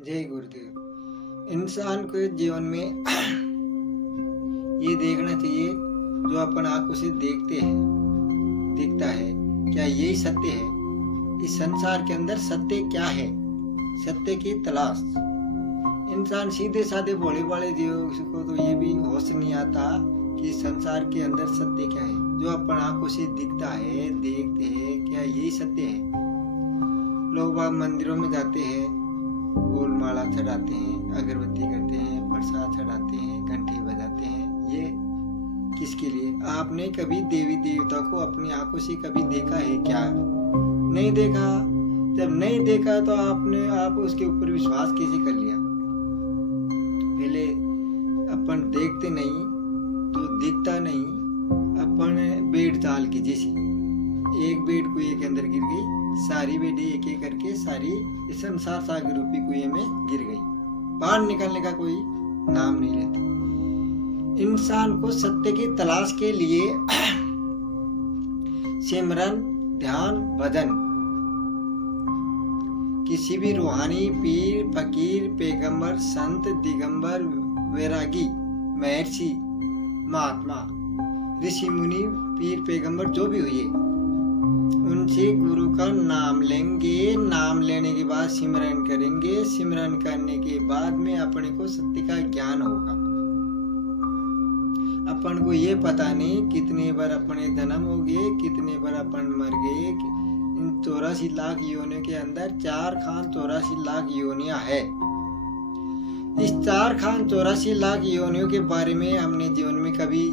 जय गुरुदेव। इंसान के जीवन में ये देखना चाहिए जो अपन आंखों से देखते हैं दिखता है, क्या यही सत्य है? इस संसार के अंदर सत्य क्या है? सत्य की तलाश। इंसान सीधे साधे भोले भाले जीव को तो ये भी होश नहीं आता कि संसार के अंदर सत्य क्या है। जो अपन आंखों से दिखता है देखते हैं, क्या यही सत्य है? लोग बाग मंदिरों में जाते हैं, फूल माला चढ़ाते हैं, अगरबत्ती करते हैं, प्रसाद चढ़ाते हैं, घंटी बजाते हैं। ये किसके लिए? आपने कभी देवी देवता को अपनी आंखों से कभी देखा है क्या? नहीं देखा। जब नहीं देखा तो आप उसके ऊपर विश्वास कैसे कर लिया? पहले अपन देखते नहीं तो दिखता नहीं। अपन बेड चाल की जैसी, एक बेड कुएं के अंदर गिर गई, सारी बेडी एक एक करके सारी इस संसार सागर रूपी कुएं में गिर गई। बाहर निकलने का कोई नाम नहीं लेता। इंसान को सत्य की तलाश के लिए सिमरन, ध्यान, भजन, किसी भी रूहानी पीर, फकीर, पैगंबर, संत, दिगंबर, वैरागी, महर्षि, महात्मा, ऋषि मुनि, पीर, पैगंबर जो भी हुए, उनसे गुरु का नाम लेंगे। नाम लेने के बाद सिमरन करेंगे। सिमरन करने के बाद में अपने को सत्य का ज्ञान होगा। अपन को ये पता नहीं कितने बार अपने जन्म हो गए, कितने बार अपन मर गए। इन 84 लाख योनियों के अंदर 4 खान 84 लाख योनियां है। इस 4 खान 84 लाख योनियों के बारे में हमने जीवन में कभी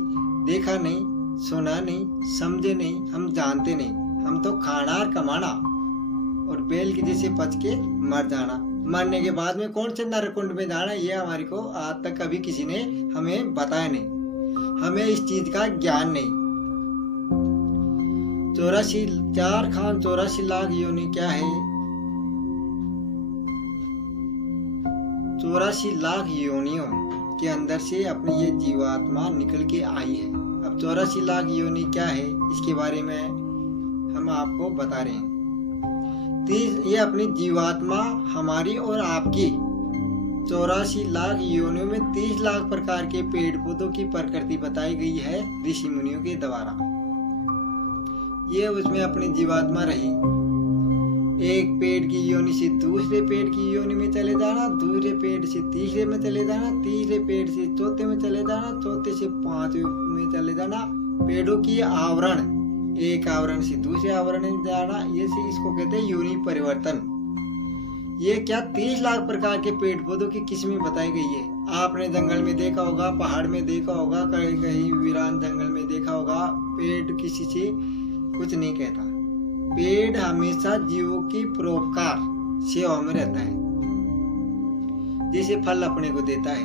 देखा नहीं, सुना नहीं, समझे नहीं, हम जानते नहीं। हम तो खाना और कमाना और बैल के जैसे पच के मर जाना। मरने के बाद में कौन से नरकुंड में जाना, ये हमारे को आज तक कभी किसी ने हमें बताया नहीं। हमें इस चीज का ज्ञान नहीं। 4 खान 84 लाख योनि क्या है? 84 लाख योनियों के अंदर से अपनी ये जीवात्मा निकल के आई है। अब 84 लाख योनि क्या है, इसके बारे में हम आपको बता रहे हैं। ये अपनी जीवात्मा हमारी और आपकी 84 लाख योनियों में 30 लाख प्रकार के पेड़ पौधों की प्रकृति बताई गई है ऋषि मुनियों के द्वारा। ये उसमें अपनी जीवात्मा रही। एक पेड़ की योनि से दूसरे पेड़ की योनि में चले जाना, दूसरे पेड़ से तीसरे में चले जाना, तीसरे पेड़ से चौथे में चले जाना, चौथे से 5वें में चले जाना। पेड़ों की आवरण, एक आवरण से दूसरे आवरण में जाना, ये से इसको कहते हैं योनि परिवर्तन। ये क्या 30 लाख प्रकार के पेड़ पौधों की किस्में बताई गई है। आपने जंगल में देखा होगा, पहाड़ में देखा होगा, कहीं कहीं वीरान जंगल में देखा होगा। पेड़ किसी से कुछ नहीं कहता। पेड़ हमेशा जीवों की परोपकार सेवा में रहता है। जैसे फल अपने को देता है,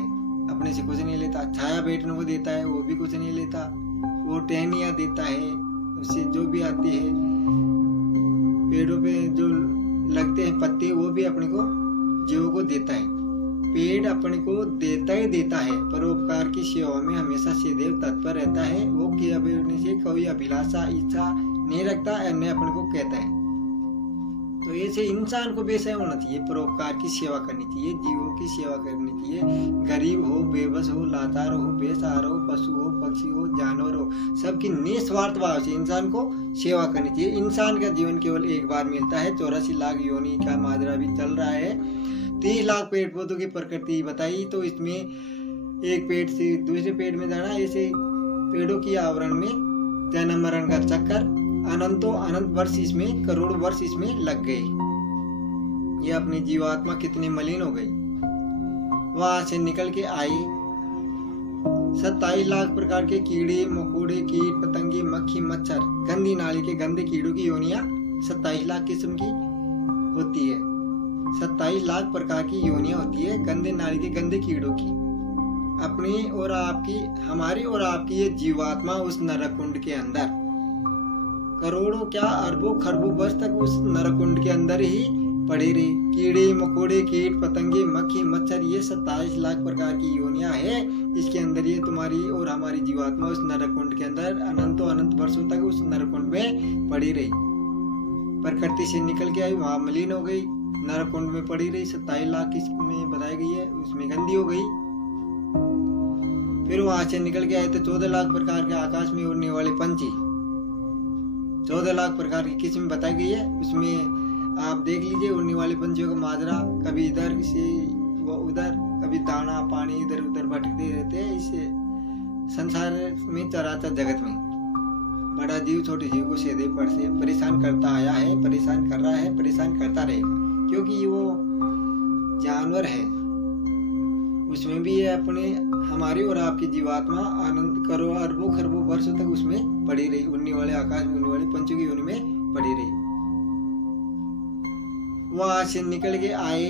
अपने से कुछ नहीं लेता। छाया बैठने को देता है, वो भी कुछ नहीं लेता। वो टहनियाँ देता है, उससे जो भी आती है, पेड़ों पे जो लगते हैं पत्ते, वो भी अपने को जीवों को देता है। पेड़ अपने को देता ही देता है। परोपकार की सेवा में हमेशा सदैव तत्पर रहता है। वो अपने से कोई अभिलाषा इच्छा नहीं रखता, अन्य अपने को कहता है। तो ऐसे इंसान को वैसा होना चाहिए, परोपकार की सेवा करनी चाहिए, जीवों की सेवा करनी चाहिए। गरीब हो, बेबस हो, लाचार हो, बेसहारा हो, पशु हो, पक्षी हो, जानवर हो, सबकी निस्वार्थ भाव से इंसान को सेवा करनी चाहिए। इंसान का जीवन केवल एक बार मिलता है। 84 लाख योनि का माजरा भी चल रहा है। 30 लाख पेड़ पौधों की प्रकृति बताई, तो इसमें एक पेड़ से दूसरे पेड़ में जाना, ऐसे पेड़ों की आवरण में जन्म मरण का चक्कर, अनंतों अनंत वर्ष इसमें, करोड़ वर्ष इसमें लग गए। ये अपनी जीवात्मा कितनी मलिन हो गई। वहां से निकल के आई 27 लाख प्रकार के कीड़े मकोड़े, कीट पतंगे, मक्खी, मच्छर, गंदी नाली के गंदे कीड़ों की योनियां 27 लाख किस्म की होती है। 27 लाख प्रकार की योनियां होती है गंदे नाली के गंदे कीड़ों की। अपनी और आपकी, हमारी और आपकी ये जीवात्मा उस नरकुंड के अंदर करोड़ों क्या अरबों खरबों वर्ष तक उस नरकुंड के अंदर ही पड़े रही। कीड़े मकोड़े, कीट पतंगे, मक्खी, मच्छर, ये 27 लाख प्रकार की योनियां है। इसके अंदर ये तुम्हारी और हमारी जीवात्मा उस नरकुंड के अंदर अनंतों अनंत वर्षों तक उस नरकुंड में पड़ी रही। प्रकृति से निकल के आई, वहां मलिन हो गई, नरकुंड में पड़ी रही। 27 लाख इसमें बताई गई है, उसमें गंदी हो गई। फिर वहां से निकल के आए तो 14 लाख प्रकार के आकाश में उड़ने वाले पंछी, 14 लाख प्रकार की किस्म बताई गई है। उसमें आप देख लीजिए उड़ने वाले पंछियों का माजरा, कभी इधर से वो उधर, कभी दाना पानी इधर उधर भटकते रहते हैं। इससे संसार में चराचर जगत में बड़ा जीव छोटे जीव को सीधे पर से परेशान करता आया है, परेशान कर रहा है, परेशान करता रहेगा, क्योंकि वो जानवर है। उसमें भी है अपने हमारी और आपकी जीवात्मा आनंद करो अरबों खरबों वर्षों तक उसमें पड़ी रही, उड़ने वाले आकाश में उड़ने वाले पंछियों की योनि में पड़ी रही। वहां से निकल के आए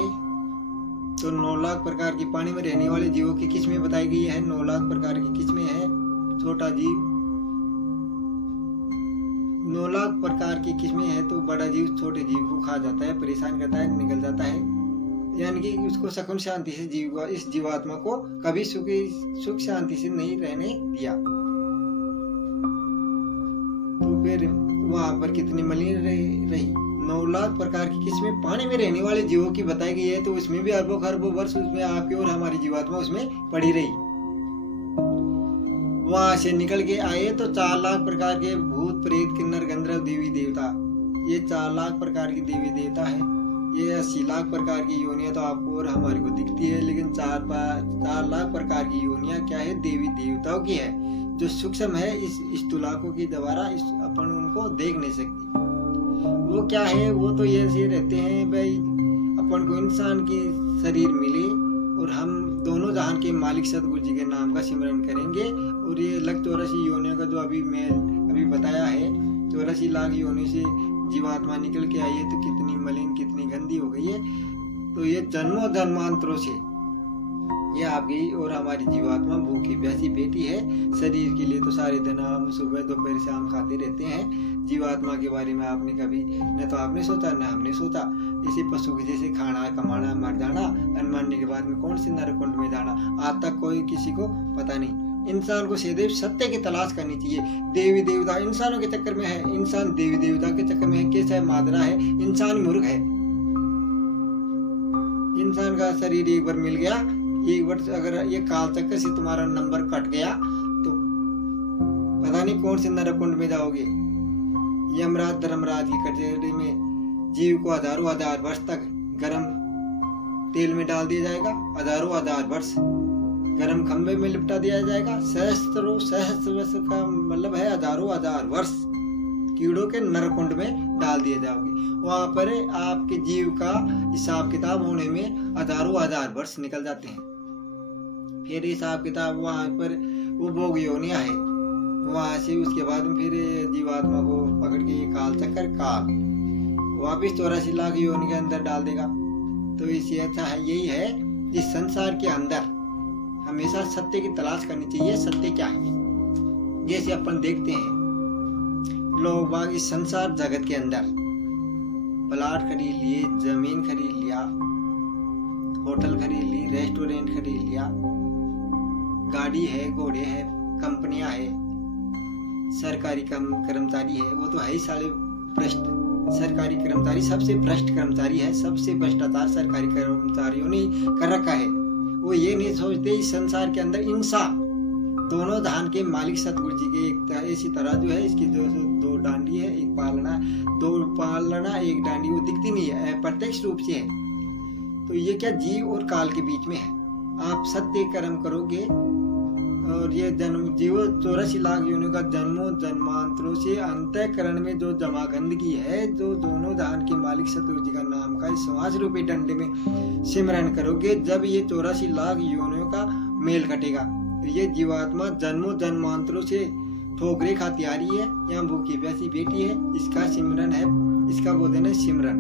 तो 9 लाख प्रकार की पानी में रहने वाले जीवों की किस्में बताई गई है। 9 लाख प्रकार की किस्में हैं। छोटा जीव 9 लाख प्रकार की किस्में हैं तो बड़ा जीव छोटे जीव को खा जाता है, परेशान करता है, निकल जाता है। यानी कि उसको सुख शांति से इस जीवात्मा को कभी सुख शांति से नहीं रहने दिया। तो फिर वहां पर कितनी मलिन रही। 9 लाख प्रकार की किस्में पानी में रहने वाले जीवों की बताई गई है, तो उसमें भी अरबों खरबों वर्ष उसमें आपकी और हमारी जीवात्मा उसमें पड़ी रही। वहां से निकल के आए तो 4 लाख प्रकार के भूत प्रेत किन्नर गंधर्व देवी देवता, ये 4 लाख प्रकार की देवी देवता है। ये 80 लाख प्रकार की योनियां तो आपको और हमारे को दिखती है, लेकिन 4 लाख प्रकार की योनियां क्या है, देवी देवताओं की है, जो सूक्ष्म है। इस स्थूलाकों की द्वारा अपन उनको देख नहीं सकती। वो क्या है, वो तो ये ऐसे रहते हैं भाई, अपन को इंसान की शरीर मिले और हम दोनों जहान के मालिक सतगुरु जी के नाम का सिमरन करेंगे। और ये लग 84 योनियों का जो अभी बताया है, 84 लाख योनि से जीवात्मा निकल के आई है, तो कितनी मलिन कितनी गंदी हो गई है। तो ये जन्मों जन्मांतरों से ये आपकी और हमारी जीवात्मा भूखी प्यासी बेटी है। शरीर के लिए तो सारे दिन हम सुबह दोपहर शाम खाते रहते हैं। जीवात्मा के बारे में आपने कभी न तो आपने सोचा न हमने सोचा। इसी पशु के जैसे खाना कमाना मर जाना, मरने के बाद में कौन से नरकुंड में जाना, आज तक कोई किसी को पता नहीं। इंसान को सदैव सत्य की तलाश करनी चाहिए। देवी देवता इंसानों के चक्कर में है, इंसान देवी देवता के चक्कर में है। कैसा है, मादरा है, इंसान मूर्ख है। इंसान का शरीर एक बार मिल गया, एक बार अगर ये काल चक्कर से तुम्हारा नंबर कट गया तो पता नहीं कौन से नरकुंड में जाओगे। यमराज धर्मराज की कचहरी में जीव को हजारों हजार वर्ष तक गर्म तेल में डाल दिया जाएगा, हजारों हजार वर्ष गर्म खंबे में लिपटा दिया जाएगा। सहस्त्र वर्ष का मतलब है हजारों हजार वर्ष कीड़ों के नरकुंड में डाल दिए जाओगे। वहां पर आपके जीव का हिसाब किताब होने में हजारों हजार वर्ष निकल जाते हैं। फिर हिसाब किताब वहां पर वो भोग योनियां है, वहां से उसके बाद में फिर जीवात्मा को पकड़ के ये काल चक्कर काल वापिस 84 लाख योनि के अंदर डाल देगा। तो इससे अच्छा है यही है, इस संसार के अंदर हमेशा सत्य की तलाश करनी चाहिए। सत्य क्या है, जैसे अपन देखते हैं लोग बाग इस संसार जगत के अंदर प्लाट खरीद लिए, जमीन खरीद लिया, होटल खरीद ली, रेस्टोरेंट खरीद लिया, गाड़ी है, घोड़े है, कंपनियां है, सरकारी कर्मचारी है। वो तो है ही साले भ्रष्ट। सरकारी कर्मचारी सबसे भ्रष्ट कर्मचारी है, सबसे भ्रष्टाचार सरकारी कर्मचारियों ने कर रखा है। वो ये नहीं सोचते इस संसार के अंदर इंसान दोनों धान के मालिक सतगुरु जी के एक ऐसी तरह जो है, इसकी दो डांडी है, एक पालना, दो पालना एक डांडी, वो दिखती नहीं है, प्रत्यक्ष रूप से है। तो ये क्या जीव और काल के बीच में है। आप सत्य कर्म करोगे और ये जन्म जीव 84 लाख योनियों का जन्मों जन्मांतरों से अंतःकरण में जो जमा गंदगी है, जो दोनों जहान के मालिक सतगुरु जी का नाम का समाज रूपी डंडे में सिमरन करोगे, जब ये 84 लाख योनियों का मेल कटेगा। ये जीवात्मा जन्मों जन्मांतरों से ठोकरे खाती आ रही है, यहाँ भूखी प्यासी बेटी है, इसका सिमरन है, इसका बोलते हैं सिमरन,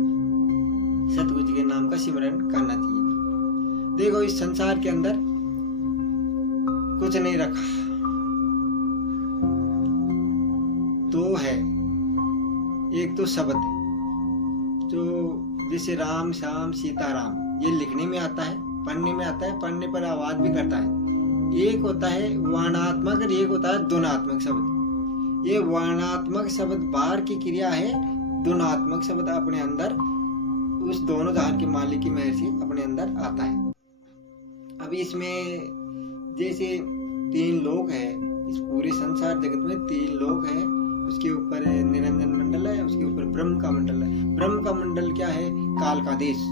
सतगुरु जी के नाम का सिमरन करना चाहिए। देखो इस संसार के अंदर कुछ नहीं रखा, दो है, एक तो शब्द जो जैसे राम श्याम सीताराम, ये लिखने में आता है, पढ़ने में आता है, पढ़ने पर आवाज भी करता है। एक होता है वर्णात्मक और एक होता है ध्वनात्मक शब्द। ये वर्णात्मक शब्द बाहर की क्रिया है, ध्वनात्मक शब्द अपने अंदर उस दोनों जहान के मालिक की मेहर से अपने अंदर आता है। अब इसमें जैसे 3 लोक है, इस पूरे संसार जगत में 3 लोक है। उसके ऊपर निरंजन मंडल है, उसके ऊपर ब्रह्म का मंडल है। ब्रह्म का मंडल क्या है? काल का देश।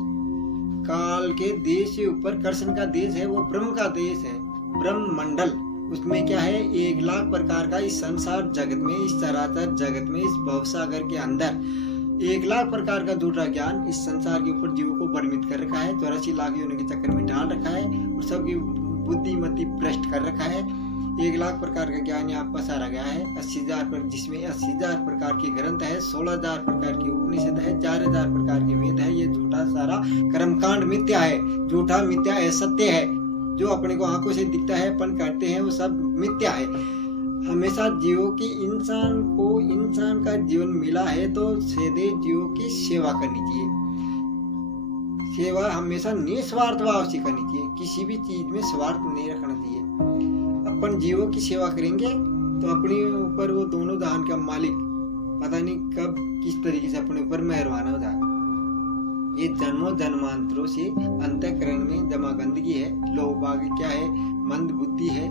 काल के देश के ऊपर कृष्ण का देश है, वो ब्रह्म का देश है, ब्रह्म मंडल। उसमें क्या है? 1 लाख प्रकार का इस संसार जगत में, इस चराचर जगत में, इस भवसागर के अंदर 1 लाख प्रकार का झूठा ज्ञान इस संसार के ऊपर जीवों को भ्रमित कर रखा है, 84 लाख योनि के चक्कर में डाल रखा है और सबकी बुद्धिमति भ्रष्ट कर रखा है। 1 लाख प्रकार का ज्ञान यहाँ पसारा गया है। 80,000 पर, जिसमें 80,000 प्रकार के ग्रंथ है, 16,000 प्रकार के उपनिषद है, 4,000 प्रकार के वेद है। ये झूठा सारा कर्मकांड मिथ्या है, झूठा मिथ्या असत्य है। जो अपने को आंखों से दिखता है, अपन करते हैं, वो सब मिथ्या है। हमेशा जीवों की, इंसान को इंसान का जीवन मिला है तो सीधे जीवों की सेवा करनी चाहिए। सेवा हमेशा निस्वार्थ भाव से करनी चाहिए, किसी भी चीज में स्वार्थ नहीं रखना चाहिए। अपन जीवों की सेवा करेंगे तो अपने ऊपर वो दोनों जहान का मालिक पता नहीं कब किस तरीके से अपने ऊपर मेहरबान हो जाए। ये जन्मों जन्मांतरों से अंतःकरण में जमा गंदगी है, लोग बाग क्या है? मंद बुद्धि है,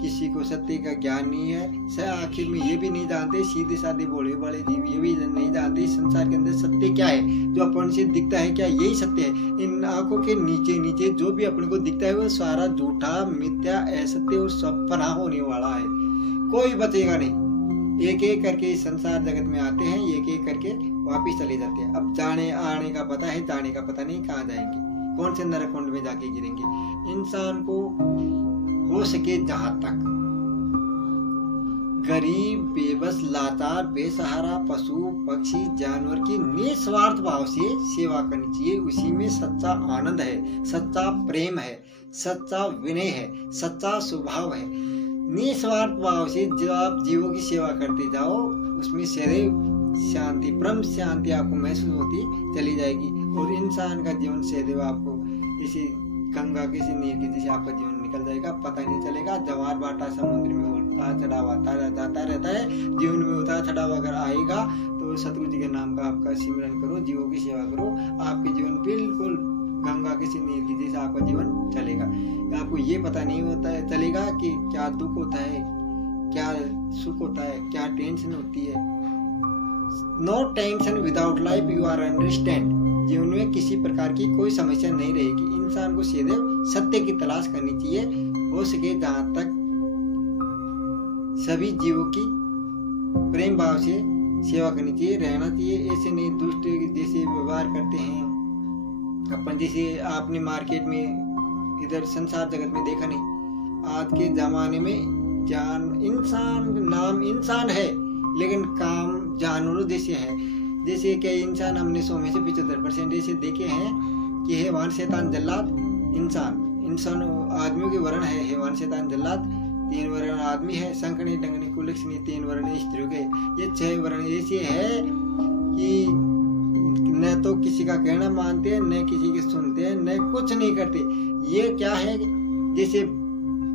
किसी को सत्य का ज्ञान नहीं है। आखिर में ये भी नहीं जानते, सीधे साधे भोले बड़े जीव ये भी नहीं जानते संसार के अंदर सत्य क्या है। जो अपन से दिखता है क्या यही सत्य है? इन आंखों के नीचे नीचे जो भी अपने को दिखता है वो सारा झूठा, मिथ्या, असत्य और सपना होने वाला है। कोई बचेगा नहीं। एक एक करके इस संसार जगत में आते हैं, एक एक करके वापिस चले जाते हैं। अब जाने आने का पता है, जाने का पता नहीं कहाँ जाएंगे, कौन से नरकुंड में जाके गिरेंगे। इंसान को हो सके जहां तक गरीब, बेबस, लाचार, बेसहारा, पशु पक्षी, जानवर की निस्वार्थ भाव से सेवा करनी चाहिए। उसी में सच्चा आनंद है, सच्चा प्रेम है, सच्चा विनय है, सच्चा स्वभाव है। निस्वार्थ भाव से जो आप जीवों की सेवा करते जाओ, उसमें सदैव शांति, परम शांति आपको महसूस होती चली जाएगी। और इंसान का जीवन सदैव आपको इसी गंगा के नीर के जैसे आपका जीवन निकल जाएगा, पता नहीं चलेगा। जवार बाटा समुद्र में उतार चढ़ाव आता रहता है। जीवन में उतार चढ़ाव अगर आएगा तो सतगुरु जी के नाम का आपका सिमरन करो, जीवों की सेवा करो, आपके जीवन बिल्कुल गंगा के नीर की जैसे आपका जीवन चलेगा। आपको ये पता नहीं होता है चलेगा कि क्या दुख होता है, क्या सुख होता है, क्या टेंशन होती है। No tension without life you are understand. जीवन में किसी प्रकार की कोई समस्या नहीं रहेगी। इंसान को सीधे सत्य की तलाश करनी चाहिए। हो सके जहां तक सभी जीवों की प्रेम भाव से सेवा करनी चाहिए, रहना चाहिए। ऐसे नहीं दुष्ट जैसे व्यवहार करते हैं अपन, जैसे आपने मार्केट में इधर संसार जगत में देखा नहीं। आज के जमाने में इंसान नाम इंसान है लेकिन काम जानवरों जैसे है। जैसे कई इंसान हमने 100 में से 75% ऐसे देखे हैं कि हैवान, शैतान, जल्लाद, इंसान आदमियों के वर्ण है, हैवान, शैतान, जल्लाद। 3 वर्ण आदमी है, संकनी, डंगनी, कुलक्षणी। 3 वर्ण स्त्रियों के। ये 6 वर्ण ऐसे है कि न तो किसी का कहना मानते हैं, न किसी के सुनते हैं, न कुछ नहीं करते। ये क्या है? जैसे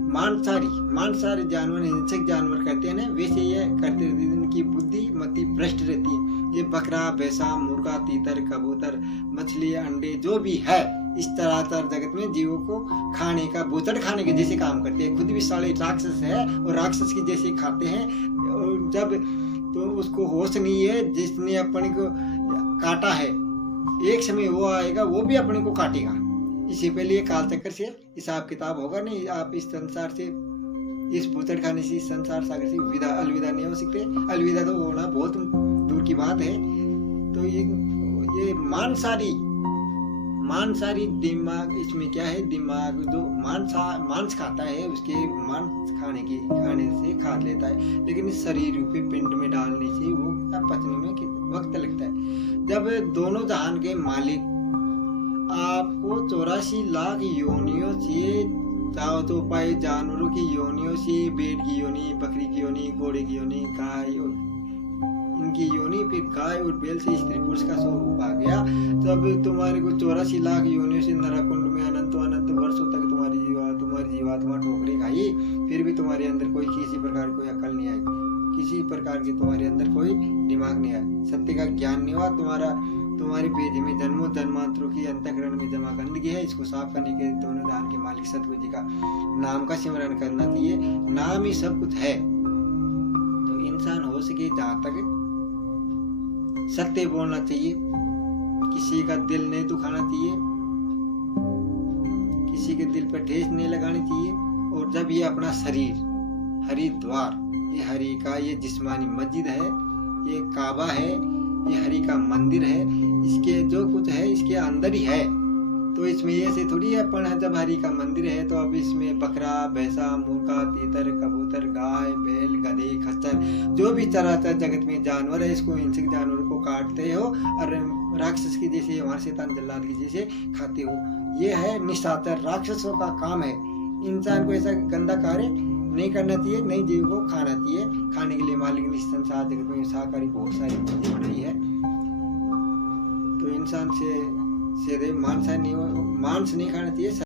मांसाहारी जानवर, हिंसक जानवर करते हैं ना, वैसे ये करते रहते हैं। इनकी बुद्धि मति भ्रष्ट रहती है। ये बकरा, भैंसा, मुर्गा, तीतर, कबूतर, मछली, अंडे जो भी है इस चराचर जगत में जीवों को खाने का, भूतड़ खाने के जैसे काम करते हैं। खुद भी साले राक्षस है और राक्षस की जैसे खाते हैं। और जब तो उसको होश नहीं है, जिसने अपने को काटा है, एक समय वो आएगा वो भी अपने को काटेगा। इससे पहले काल चक्कर से हिसाब किताब होगा नहीं। आप इस संसार से, इस भूतड़ खाने से, इस संसार सागर से अलविदा नहीं हो सकते। अलविदा तो होना बहुत दूर की बात है। तो ये मांसाहारी दिमाग, इसमें क्या है? दिमाग जो मांस खाता है उसके मांस खाने से खा लेता है, लेकिन इस शरीर रूपी पिंड में डालने से वो पचने में वक्त लगता है। जब दोनों जहान के मालिक आपको 84 लाख योनियों से, चाहो तो पाए जानवरों की योनियों से, भेड़ की योनि, बकरी की योनि, घोड़े की योनि, गाय और इनकी योनि, फिर गाय और बैल से स्त्री पुरुष का स्वरूप आ गया। तब तुम्हारे को 84 लाख योनियों से नरकुंड में अनंत वर्षों तक तुम्हारी जीवात्मा ठोकरे खाई, फिर भी तुम्हारे अंदर कोई किसी प्रकार कोई अकल नहीं आई, किसी प्रकार के तुम्हारे अंदर कोई दिमाग नहीं आया, सत्य का ज्ञान नहीं हुआ। तुम्हारा तुम्हारी पेट में जन्मों जन्मांतरों की अंतःकरण में जमा गंदगी है, इसको साफ करने के दोनों जहान के मालिक सतगुरु जी का नाम का सिमरन करना चाहिए। नाम ही सब कुछ है। तो इंसान हो सके जहाँ तक सत्य बोलना चाहिए, किसी का दिल नहीं दुखाना चाहिए, किसी के दिल पर ठेस नहीं लगानी चाहिए। और जब ये अपना शरीर हरिद्वार, ये हरि का ये जिस्मानी मस्जिद है, ये काबा है, ये हरि का मंदिर है, इसके जो कुछ है इसके अंदर ही है। तो इसमें ऐसे थोड़ी है अपन जब हरि का मंदिर है तो अब इसमें बकरा, भैंसा, मुर्गा, तीतर, कबूतर, गाय, बैल, गधे, खच्चर, जो भी चराचर जगत में जानवर है, इसको हिंसक जानवरों को काटते हो और राक्षस की जैसे हमारे शैतान जल्लाद की जैसे खाते हो। ये है निशाचर, राक्षसों का काम है। इंसान को ऐसा गंदा कार्य नहीं करना चाहिए, नहीं जीव को खाना चाहिए। खाने के लिए मालिक ने संसार जगत में शाकाहारी बहुत सारी चीजें बनाई है। तो इंसान से मांस नहीं खाना चाहिए।